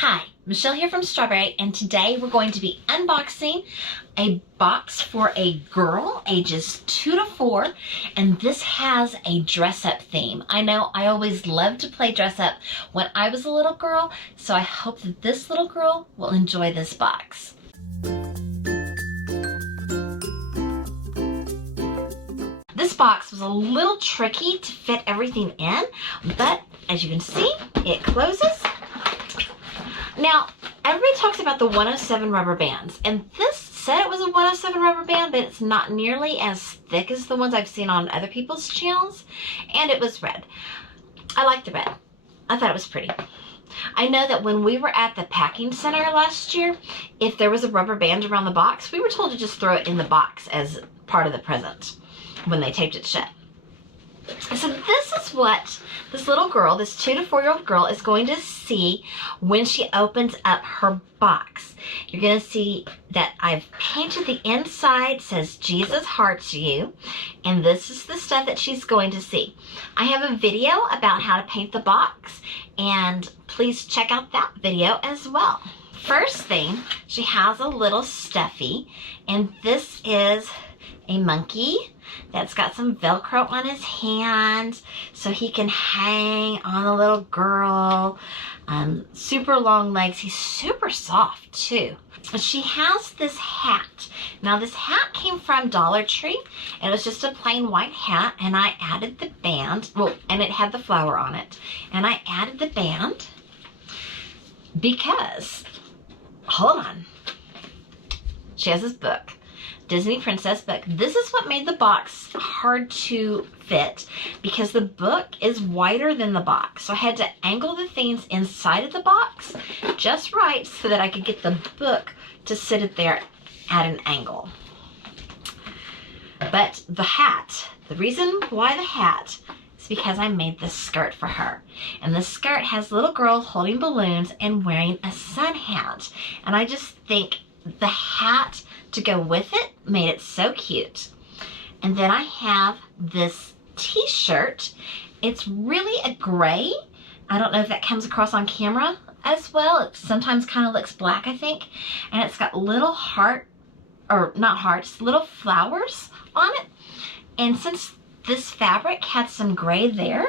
Hi, Michelle here from Straw-Bearie, and today we're going to be unboxing a box for a girl ages 2 to 4, and this has a dress-up theme. I know I always loved to play dress-up when I was a little girl, so I hope that this little girl will enjoy this box. This box was a little tricky to fit everything in, but as you can see, it closes. Now, everybody talks about the 107 rubber bands, and this said it was a 107 rubber band, but it's not nearly as thick as the ones I've seen on other people's channels, and it was red. I like the red. I thought it was pretty. I know that when we were at the packing center last year, if there was a rubber band around the box, we were told to just throw it in the box as part of the present when they taped it shut. So this is what this little girl, this 2 to 4 year old girl, is going to see when she opens up her box. You're going to see that I've painted the inside, says Jesus hearts you, and this is the stuff that she's going to see. I have a video about how to paint the box, and please check out that video as well. First thing, she has a little stuffy, and this is a monkey that's got some Velcro on his hand so he can hang on the little girl. Super long legs. He's super soft too. She has this hat. Now this hat came from Dollar Tree, and it was just a plain white hat, and I added the band, well, and it had the flower on it, and I added the band because, hold on, she has this book, Disney Princess book. This is what made the box hard to fit because the book is wider than the box. So I had to angle the things inside of the box just right so that I could get the book to sit it there at an angle. But the hat, the reason why the hat is because I made this skirt for her. And the skirt has little girls holding balloons and wearing a sun hat. And I just think the hat to go with it made it so cute. And then I have this t-shirt. It's really a gray. I don't know if that comes across on camera as well. It sometimes kind of looks black, I think. And it's got little little flowers on it. And since this fabric had some gray there,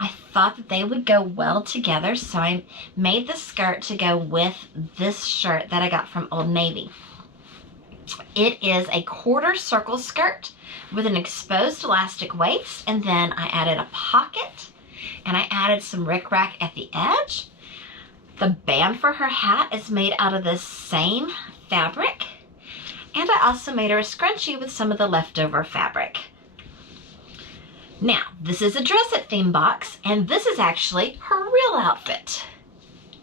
I thought that they would go well together, so I made the skirt to go with this shirt that I got from Old Navy. It is a quarter circle skirt with an exposed elastic waist, and then I added a pocket, and I added some rickrack at the edge. The band for her hat is made out of this same fabric, and I also made her a scrunchie with some of the leftover fabric. Now, this is a dress-up theme box, and this is actually her real outfit.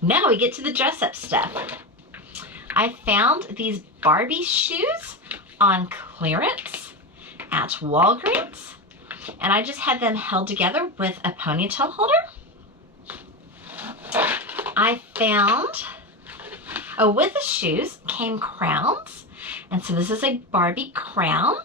Now we get to the dress-up stuff. I found these Barbie shoes on clearance at Walgreens, and I just had them held together with a ponytail holder. I found, with the shoes came crowns, and so this is a Barbie crown.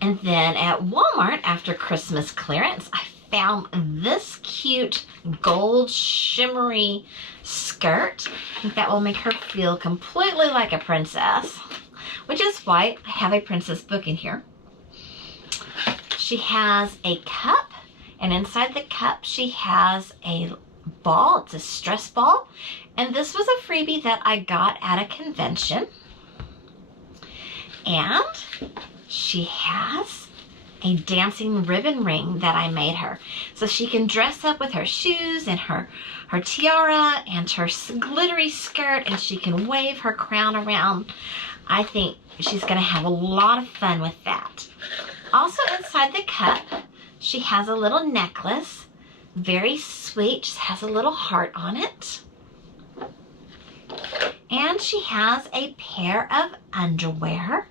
And then at Walmart, after Christmas clearance, I found this cute gold shimmery skirt. I think that will make her feel completely like a princess, which is why I have a princess book in here. She has a cup, and inside the cup she has a ball. It's a stress ball, and this was a freebie that I got at a convention. And she has a dancing ribbon ring that I made her, so she can dress up with her shoes and her tiara and her glittery skirt, and she can wave her crown around. I think she's going to have a lot of fun with that. Also inside the cup, she has a little necklace, very sweet, just has a little heart on it. And she has a pair of underwear.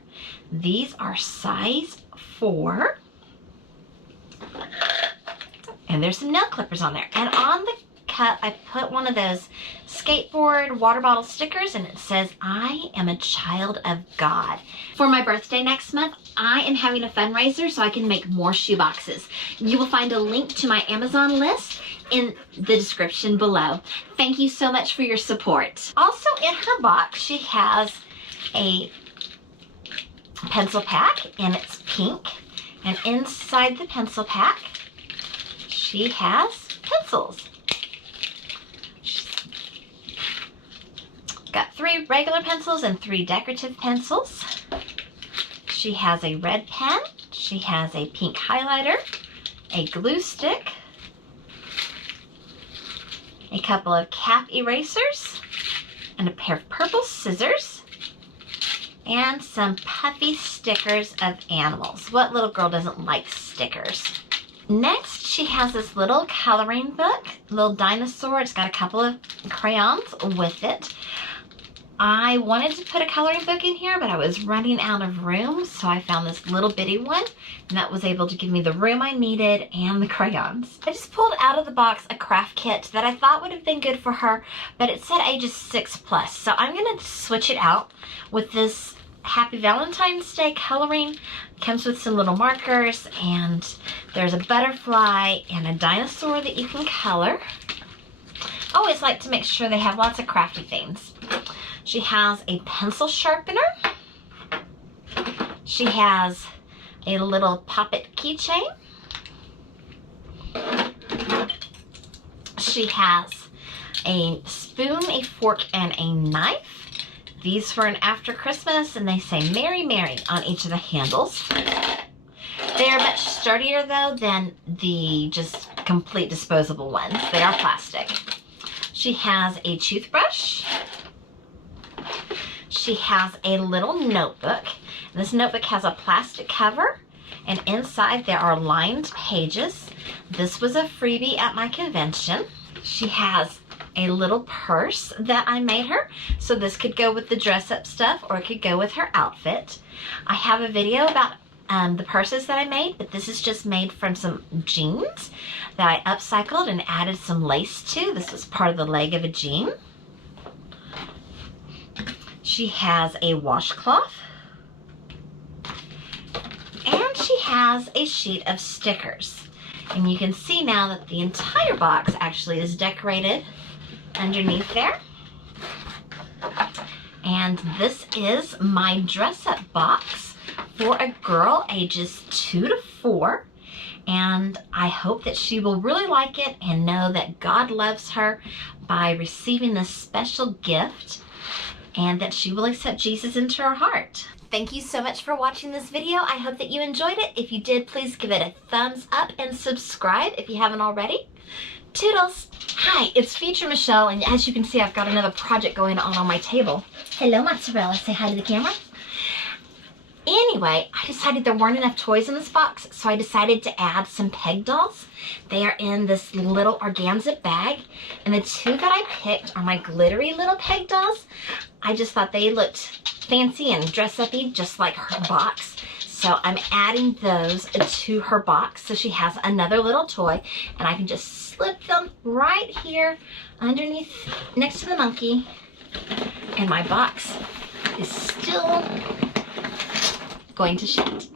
These are size 4. And there's some nail clippers on there. And on the cup, I put one of those skateboard water bottle stickers, and it says, I am a child of God. For my birthday next month, I am having a fundraiser so I can make more shoe boxes. You will find a link to my Amazon list in the description below. Thank you so much for your support. Also in her box, she has a pencil pack, and it's pink. And inside the pencil pack, she has pencils. Got 3 regular pencils and 3 decorative pencils. She has a red pen. She has a pink highlighter, a glue stick, a couple of cap erasers, and a pair of purple scissors, and some puffy stickers of animals. What little girl doesn't like stickers? Next, she has this little coloring book, little dinosaur. It's got a couple of crayons with it. I wanted to put a coloring book in here, but I was running out of room, so I found this little bitty one, and that was able to give me the room I needed and the crayons. I just pulled out of the box a craft kit that I thought would have been good for her, but it said ages 6+, so I'm going to switch it out with this Happy Valentine's Day coloring. It comes with some little markers, and there's a butterfly and a dinosaur that you can color. I always like to make sure they have lots of crafty things. She has a pencil sharpener. She has a little poppet keychain. She has a spoon, a fork, and a knife. These were an after Christmas, and they say Merry Mary on each of the handles. They are much sturdier though than the just complete disposable ones. They are plastic. She has a toothbrush. She has a little notebook. This notebook has a plastic cover, and inside there are lined pages. This was a freebie at my convention. She has a little purse that I made her, so this could go with the dress-up stuff or it could go with her outfit. I have a video about the purses that I made, but this is just made from some jeans that I upcycled and added some lace to. This was part of the leg of a jean. She has a washcloth, and she has a sheet of stickers. And you can see now that the entire box actually is decorated underneath there. And this is my dress-up box for a girl ages 2 to 4. And I hope that she will really like it and know that God loves her by receiving this special gift, and that she will accept Jesus into her heart. Thank you so much for watching this video. I hope that you enjoyed it. If you did, please give it a thumbs up and subscribe if you haven't already. Toodles! Hi, it's Future Michelle, and as you can see, I've got another project going on my table. Hello, Mozzarella. Say hi to the camera. Anyway, I decided there weren't enough toys in this box, so I decided to add some peg dolls. They are in this little organza bag, and the 2 that I picked are my glittery little peg dolls. I just thought they looked fancy and dress-up-y, just like her box. So I'm adding those to her box, so she has another little toy, and I can just slip them right here underneath, next to the monkey, and my box is still going to shut.